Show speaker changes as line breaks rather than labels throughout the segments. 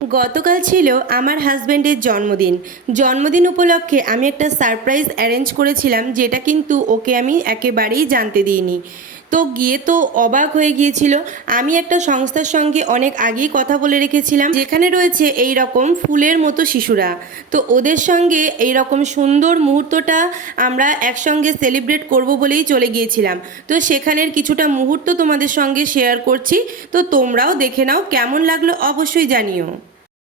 গতকাল ছিল আমার হাজব্যান্ডের জন্মদিন। জন্মদিন উপলক্ষে আমি একটা সারপ্রাইজ অ্যারেঞ্জ করেছিলাম, যেটা কিন্তু ওকে আমি একেবারেই জানতে দিইনি। তো গিয়ে তো অবাক হয়ে গিয়েছিল। আমি একটা সংস্থার সঙ্গে অনেক আগেই কথা বলে রেখেছিলাম, যেখানে রয়েছে এই রকম ফুলের মতো শিশুরা। তো ওদের সঙ্গে এই রকম সুন্দর মুহূর্তটা আমরা একসঙ্গে সেলিব্রেট করব বলেই চলে গিয়েছিলাম। তো সেখানের কিছুটা মুহূর্ত তোমাদের সঙ্গে শেয়ার করছি। তো তোমরাও দেখে নাও কেমন লাগল, অবশ্যই জানিও।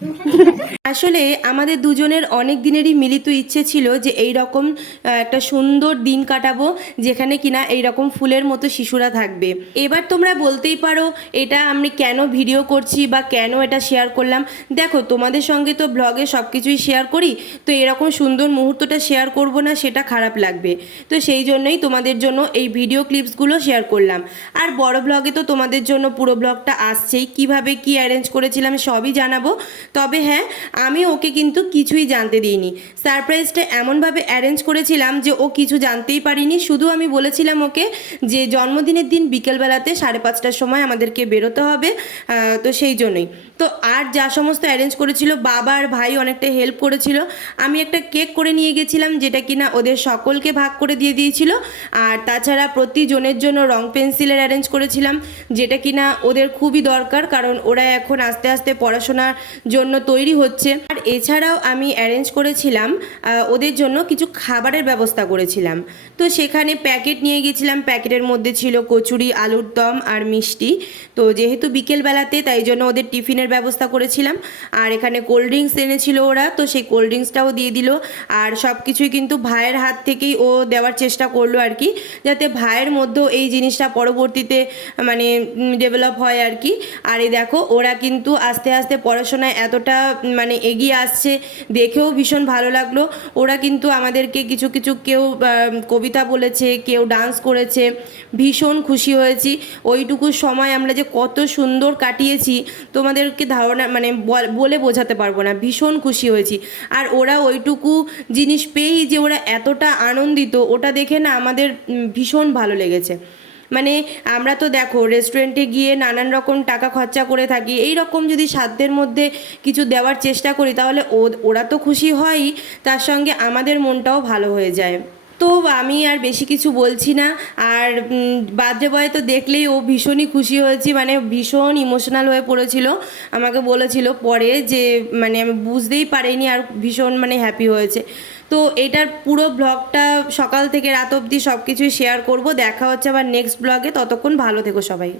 你看你看这
আসলে আমাদের দুজনের অনেক দিনেরই মিলিত ইচ্ছে ছিল যে এই রকম একটা সুন্দর দিন কাটাবো যেখানে কিনা এই রকম ফুলের মতো শিশুরা থাকবে। এবার তোমরা বলতেই পারো এটা আমি কেন ভিডিও করছি বা কেন এটা শেয়ার করলাম। দেখো, তোমাদের সঙ্গে তো ব্লগে সব কিছুই শেয়ার করি, তো এরকম সুন্দর মুহূর্তটা শেয়ার করব না সেটা খারাপ লাগবে। তো সেই জন্যই তোমাদের জন্য এই ভিডিও ক্লিপসগুলো শেয়ার করলাম। আর বড় ব্লগে তো তোমাদের জন্য পুরো ব্লগটা আসছেই। কীভাবে কি অ্যারেঞ্জ করেছিলাম সবই জানাব। তবে হ্যাঁ আমি ওকে কিন্তু কিছুই জানতে দিইনি। সারপ্রাইজটা এমনভাবে অ্যারেঞ্জ করেছিলাম যে ও কিছু জানতেই পারিনি। শুধু আমি বলেছিলাম ওকে যে জন্মদিনের দিন বিকেলবেলাতে সাড়ে পাঁচটার সময় আমাদেরকে বেরোতে হবে তো সেই জন্যই। তো আর যা সমস্ত অ্যারেঞ্জ করেছিল, বাবা আর ভাই অনেকটা হেল্প করেছিল। আমি একটা কেক করে নিয়ে গেছিলাম যেটা কিনা ওদের সকলকে ভাগ করে দিয়ে দিয়েছিল। আর তাছাড়া প্রতিজনের জন্য রং পেন্সিলের অ্যারেঞ্জ করেছিলাম, যেটা কিনা ওদের খুবই দরকার, কারণ ওরা এখন আস্তে আস্তে পড়াশোনার জন্য তৈরি হচ্ছে। আর এছাড়াও আমি অ্যারেঞ্জ করেছিলাম ওদের জন্য কিছু খাবারের ব্যবস্থা করেছিলাম। তো সেখানে প্যাকেট নিয়ে গেছিলাম। প্যাকেটের মধ্যে ছিল কচুরি, আলুর দম আর মিষ্টি। তো যেহেতু বিকেলবেলাতে, তাই জন্য ওদের টিফিনের ব্যবস্থা করেছিলাম। আর এখানে কোল্ড ড্রিঙ্কস এনেছিল ওরা, তো সেই কোল্ড ড্রিঙ্কসটাও দিয়ে দিল। আর সব কিছুই কিন্তু ভাইয়ের হাত থেকেই ও দেওয়ার চেষ্টা করল আর কি, যাতে ভাইয়ের মধ্যেও এই জিনিসটা পরবর্তীতে মানে ডেভেলপ হয় আর কি। আর এই দেখো, ওরা কিন্তু আস্তে আস্তে পড়াশোনায় এতটা মানে এগিয়ে আসছে, দেখেও ভীষণ ভালো লাগল। ওরা কিন্তু আমাদেরকে কিছু কিছু কেউ কবিতা বলেছে, কেউ ডান্স করেছে, ভীষণ খুশি হয়েছি। ওইটুকু সময় আমরা যে কত সুন্দর কাটিয়েছি, তোমাদেরকে ধারণা মানে বল- বোঝাতে পারব না, ভীষণ খুশি হয়েছি। আর ওরা ওইটুকু জিনিস পেয়েই যে ওরা এতটা আনন্দিত, ওটা দেখে না আমাদের ভীষণ ভালো লেগেছে। মানে আমরা তো দেখো রেস্টুরেন্টে গিয়ে নানান রকম টাকা খরচা করে থাকি। এই রকম যদি সাধ্যের মধ্যে কিছু দেওয়ার চেষ্টা করি, তাহলে ও- ওরা তো খুশি হয়ই। তার সঙ্গে আমাদের মনটাও ভালো হয়ে যায়। তো আমি আর বেশি কিছু বলছি না। আর বার্থডে বয় তো দেখলেই ও ভীষণই খুশি হয়েছি মানে ভীষণ ইমোশনাল হয়ে পড়েছিল। আমাকে বলেছিল পরে যে মানে আমি বুঝতেই পারিনি আর ভীষণ মানে হ্যাপি হয়েছে। তো এটার পুরো ব্লগটা সকাল থেকে রাত অবধি সব কিছুই শেয়ার করব। দেখা হচ্ছে আবার নেক্সট ব্লগে ততক্ষণ ভালো থেকো সবাই।